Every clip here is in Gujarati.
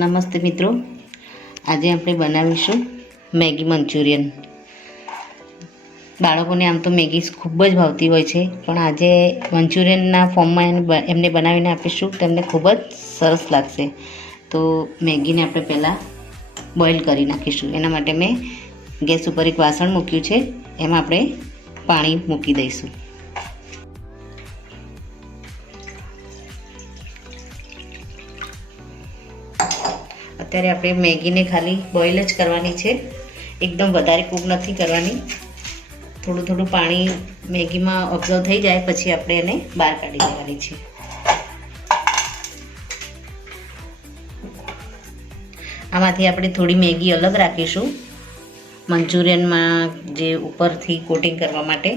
નમસ્તે મિત્રો, આજે આપણે બનાવીશું મેગી મંચુરિયન। બાળકોને આમ તો મેગી ખૂબ જ ભાવતી હોય છે, પણ આજે મંચુરિયનના ફોર્મમાં એમને બનાવીને આપીશું, તેમને ખૂબ જ સરસ લાગશે। તો મેગીને આપણે પહેલાં બોઇલ કરી નાખીશું। એના માટે મેં ગેસ ઉપર એક વાસણ મૂક્યું છે, એમાં આપણે પાણી મૂકી દઈશું। અત્યારે આપણે મેગીને ખાલી બોઇલ જ કરવાની છે, એકદમ વધારે કૂક નથી કરવાની। થોડું થોડું પાણી મેગીમાં ઓબ્ઝર્વ થઈ જાય પછી આપણે એને બહાર કાઢી દેવાની છે। આમાંથી આપણે થોડી મેગી અલગ રાખીશું મંચુરિયનમાં જે ઉપરથી કોટિંગ કરવા માટે।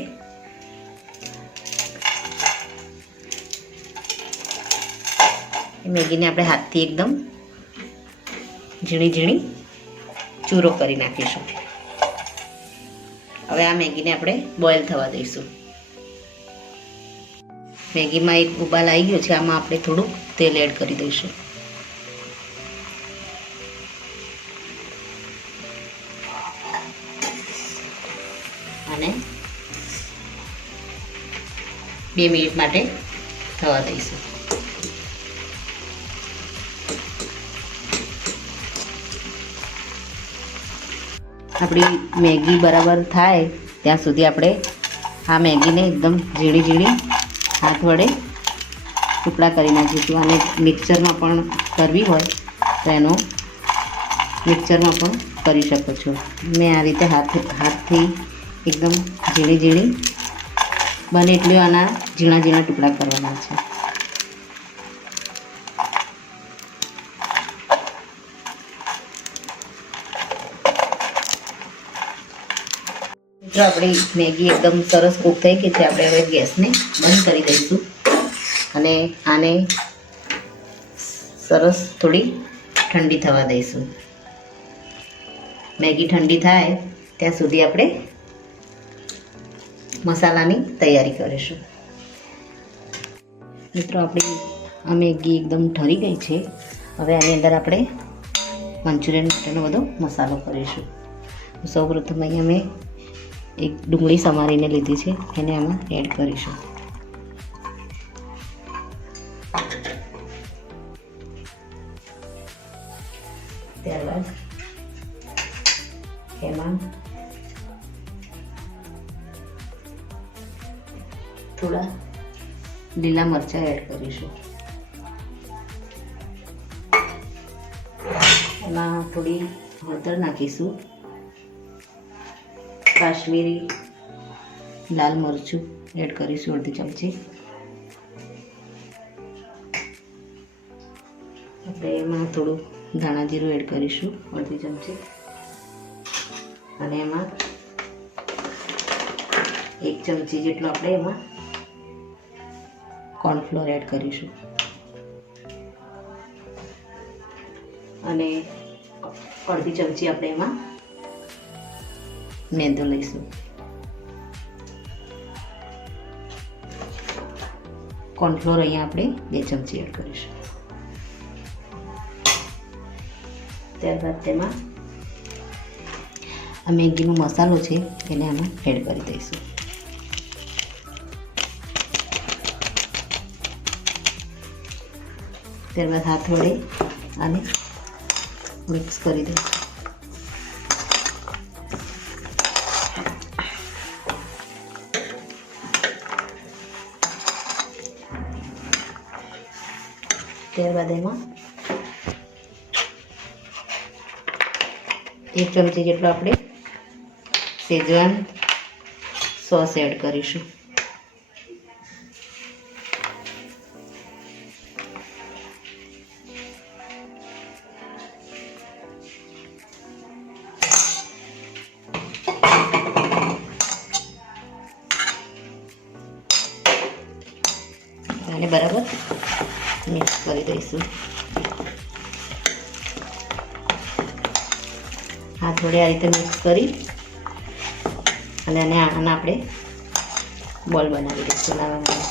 મેગીને આપણે હાથથી એકદમ ઝીણી ઝીણી ચૂરો કરી નાખીશું। હવે આ મેગીને આપણે બોઇલ થવા દઈશું। મેગીમાં એક ઉબાલ આવી ગયો છે, આમાં આપણે થોડુંક તેલ એડ કરી દઈશું। અને 2 મિનિટ માટે થવા દઈશું। આપણી મેગી બરાબર થાય ત્યાં સુધી આપણે આ મેગીને એકદમ ઝીણી ઝીણી હાથ વડે ટુકડા કરી નાખીશું। અને મિક્સરમાં પણ કરવી હોય તો એનો મિક્સરમાં પણ કરી શકો છો। મેં આ રીતે હાથથી એકદમ ઝીણી ઝીણી બને એટલી આના ઝીણા ઝીણા ટુકડા કરવાના છે। જો આપણી મેગી એકદમ સરસ કૂક થઈ ગઈ છે, આપણે હવે ગેસને બંધ કરી દઈશું અને આને સરસ થોડી ઠંડી થવા દઈશું। મેગી ઠંડી થાય ત્યાં સુધી આપણે મસાલાની તૈયારી કરીશું। મિત્રો, આપણી આ મેગી એકદમ ઠરી ગઈ છે। હવે આની અંદર આપણે મંચુરિયન માટેનો બધો મસાલો કરીશું। સૌપ્રથમ અહીંયા મેં એક ડુંગળી સમારીને લીધી છે, એને આમાં એડ કરીશું। ત્યારબાદ એમાં થોડા લીલા મરચાં એડ કરીશું। એમાં થોડી હળદર નાખીશું, કાશ્મીરી લાલ મરચું એડ કરીશું અડધી ચમચી। આપણે એમાં થોડું ધાણા જીરું એડ કરીશું અડધી ચમચી। અને એમાં 1 ચમચી જેટલો આપણે એમાં કોર્નફ્લોર એડ કરીશું। અને અડધી ચમચી આપણે એમાં મેંદો લઈશું। કોર્નફ્લોર અહીંયા આપણે 2 ચમચી એડ કરીશું। ત્યારબાદ તેમાં આ મેગીનો મસાલો છે એને આમાં એડ કરી દઈશું। ત્યારબાદ હાથ વડે આને મિક્સ કરી દઈશું। ત્યારબાદ એમાં 1 ચમચી જેટલો આપણે શેઝવાન સોસ એડ કરીશું। આને બરાબર મિક્સ કરી દઈશું। હાથ વડે આ રીતે મિક્સ કરી અને આના આપણે બોલ બનાવી દઈશું નાના નાના।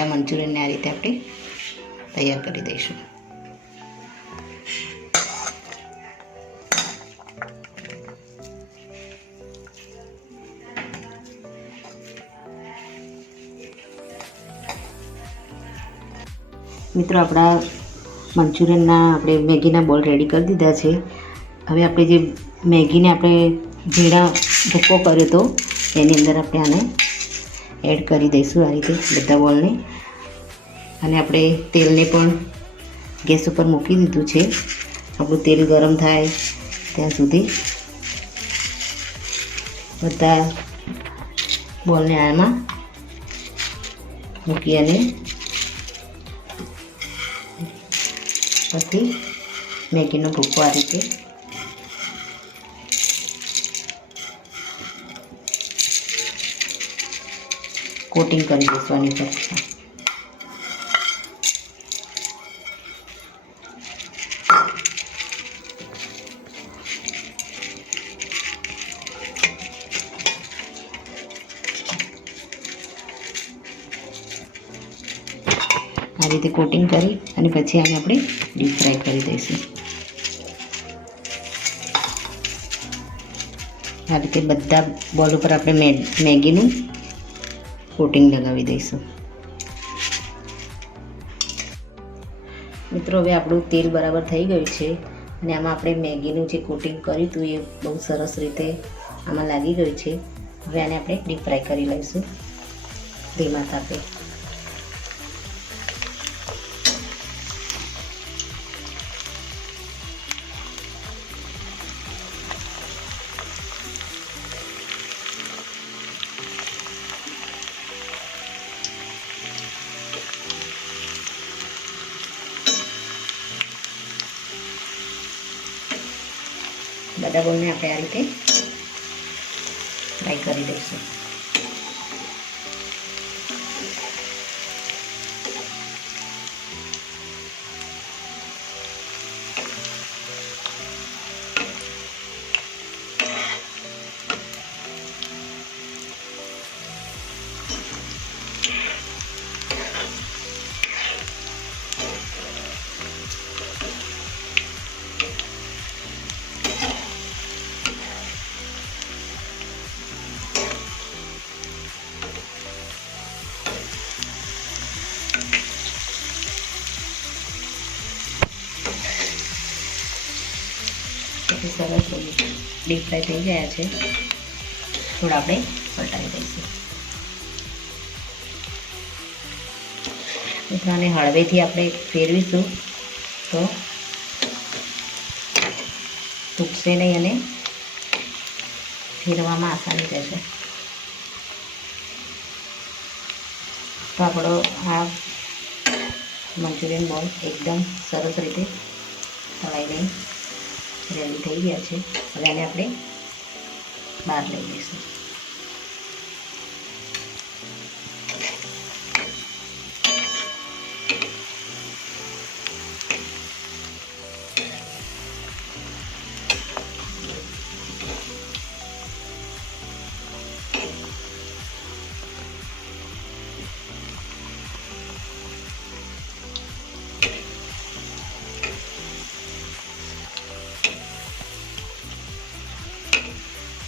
બધા મંચુરિયનને આ રીતે આપણે તૈયાર કરી દઈશું. મિત્રો આપણા મંચુરિયનના આપણે મેગીના બોલ રેડી કરી દીધા છે. હવે આપણે જે મેગીને આપણે ઝીણા ભૂકો કર્યો હતો એની અંદર આપણે આને એડ કરી દઈશું આ રીતે બધા બોલને. અને આપણે તેલને પણ ગેસ ઉપર મૂકી દીધું છે. આપણું તેલ ગરમ થાય ત્યાં સુધી બધા બોલને આમાં મૂકી અને પછી મેગીનો ભૂકો આ રીતે કોટિંગ કરી દઈશું આની પર. આ રીતે કોટિંગ કરી અને પછી આને આપણે ડીપ ફ્રાય કરી દઈશું. આ રીતે બધા બોલ ઉપર આપણે મેગીનું કોટિંગ લગાવી દઈશું. મિત્રો હવે આપણું તેલ બરાબર થઈ ગયું છે અને આમાં આપણે મેગીનું જે કોટિંગ કર્યું હતું એ બહુ સરસ રીતે આમાં લાગી ગયું છે. હવે આને આપણે ડીપ ફ્રાય કરી લઈશું ધીમા તાપે. બધા બોલને આપણે આ રીતે ફ્રાય કરી દઈશું. સરસ ડીપ ફ્રાય થઈ ગયા છે. થોડા આપણે પલટાવી દઈશું. આને હળવેથી આપણે ફેરવીશું તો તૂટશે નહીં અને ફેરવામાં આસાની રહેશે. તો આપણો આ મંચુરિયન બોલ એકદમ સરસ રીતે તળાઈને રેડી થઈ ગયા છે. હવે આને આપણે બહાર લઈ લઈશું.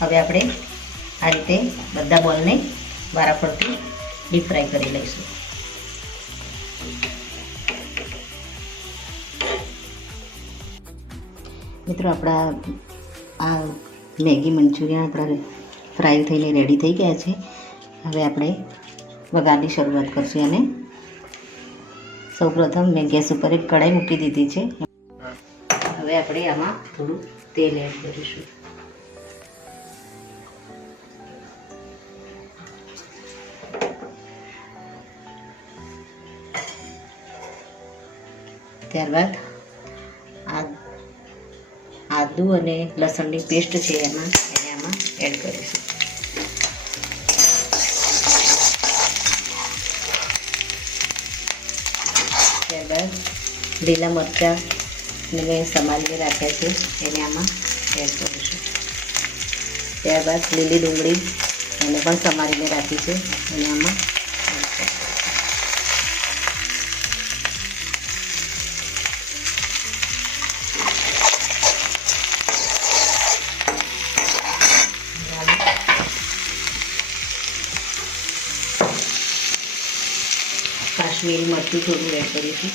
હવે આપણે આ રીતે બધા બોલને વારાફરતી ડીપ ફ્રાય કરી લઈશું. મિત્રો આપણા આ મેગી મંચુરિયન આપણા ફ્રાય થઈને રેડી થઈ ગયા છે. હવે આપણે વઘારની શરૂઆત કરશું. અને સૌપ્રથમ મેં ગેસ ઉપર એક કઢાઈ મૂકી દીધી છે. હવે આપણે આમાં થોડું તેલ એડ કરીશું. ત્યારબાદ આદુ અને લસણની પેસ્ટ છે એને આમાં એડ કરીશું. ત્યારબાદ લીલા મરચાંને મેં સમારીને રાખ્યા છે એને આમાં એડ કરીશું. ત્યારબાદ લીલી ડુંગળી એને પણ સમારીને રાખી છે એને આમાં એડ કરીશું. લીલું મરચું થોડું એડ કરીશું.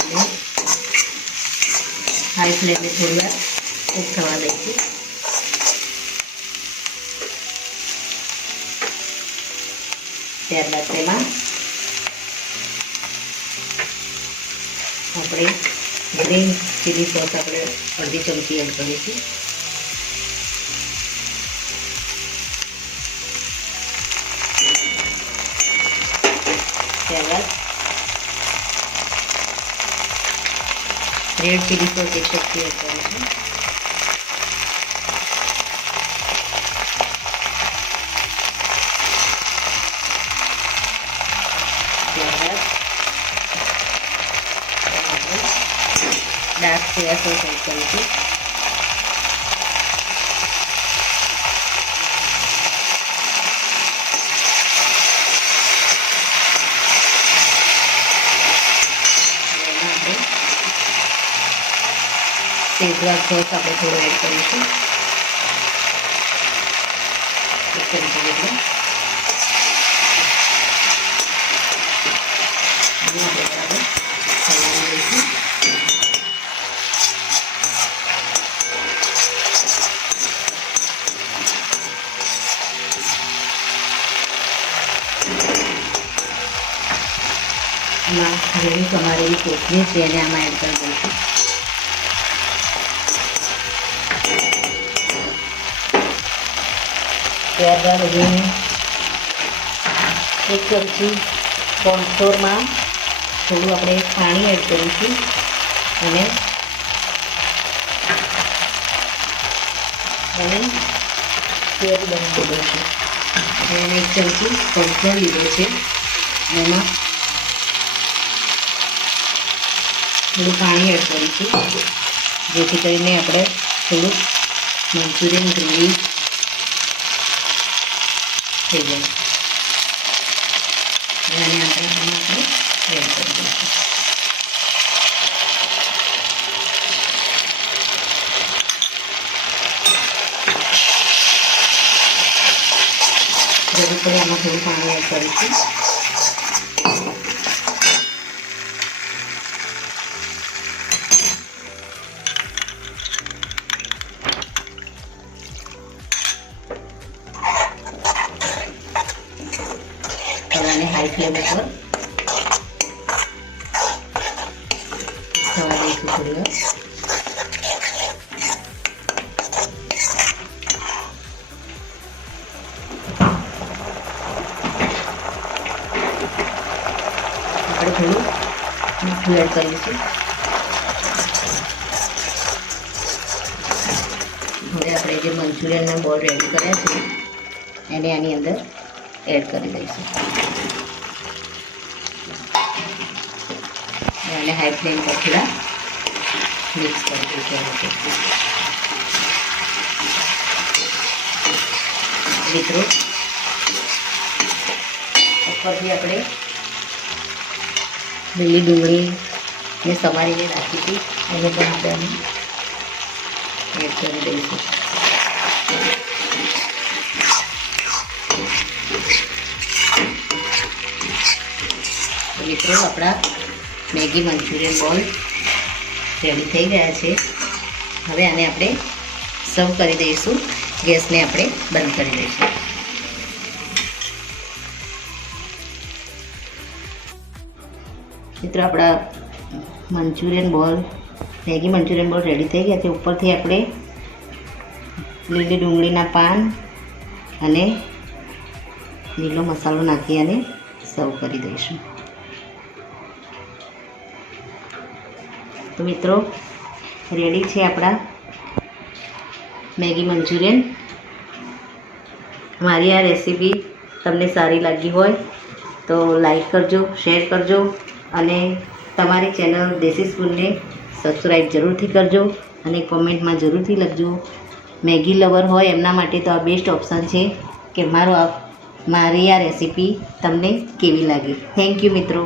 અને હાઈ ફ્લેમે થોડી વાર કૂક થવા દઈશું. ત્યારબાદ તેમાં આપણે ગ્રીન ચીલી સોસ આપણે અડધી ચમચી એડ કરીશું. ત્યારબાદ રેડ ચીલી સોસ એક ચમચી એડ કરીશું. ત્યારબાદ ડાર્ક સોયા સોસ એડ કરીશું. શેઝવાન સોસ આપણે થોડો એડ કરીશું, એક ચમચી જેટલો. અને આપણે બરાબર હલાવી લઈશું. આમાં ઘણી સમારેલી કોથમીર છે એને આમાં એડ કરી દઈશું. ત્યારબાદ હજી એક ચમચી કોર્નફ્લોરમાં થોડું આપણે પાણી એડ કરીશું અને તેલ બનાવી દઈશું. અને એક ચમચી કોર્નફ્લોર લીધો છે એમાં થોડું પાણી એડ કરીશું, જેથી કરીને આપણે થોડું મંચુરિયન ગ્રેવી થઈ જાય. અને આપણે એડ કરી દઈશું. જરૂર પડે આમાં થોડું પાણી એડ કરીશું. તવાને હાઈ ફ્લેમ પર થવા દઈશું થોડી વાર. આપણે થોડું મીઠું એડ કરીશું. હવે આપણે જે મંચુરિયનના બોલ રેડી કર્યા છે એને આની અંદર એડ કરી દઈશું અને હાઈ ફ્લેમ પર થોડા મિક્સ કરી દઈશું. મિત્રો ઉપરથી આપણે લીલી ડુંગળીને સમારીને રાખી હતી એને પણ આપણે એડ કરી દઈશું. મિત્રો આપણા મેગી મંચુરિયન બોલ રેડી થઈ ગયા છે. હવે આને આપણે સર્વ કરી દઈશું. ગેસને આપણે બંધ કરી દઈશું. મિત્રો આપણા મંચુરિયન બોલ મેગી મંચુરિયન બોલ રેડી થઈ ગયા છે. ઉપરથી આપણે લીલી ડુંગળીના પાન અને લીલો મસાલો નાખી અને સર્વ કરી દઈશું. તો મિત્રો રેડી છે આપણા મેગી મંચુરિયન. મારી આ રેસીપી તમને સારી લાગી હોય તો લાઈક કરજો, શેર કરજો અને તમારી ચેનલ દેશી સ્પૂનને સબસ્ક્રાઈબ જરૂરથી કરજો અને કોમેન્ટમાં જરૂરથી લખજો. મેગી લવર હોય એમના માટે તો આ બેસ્ટ ઓપ્શન છે કે મારી આ રેસીપી તમને કેવી લાગી. થેન્ક યુ મિત્રો.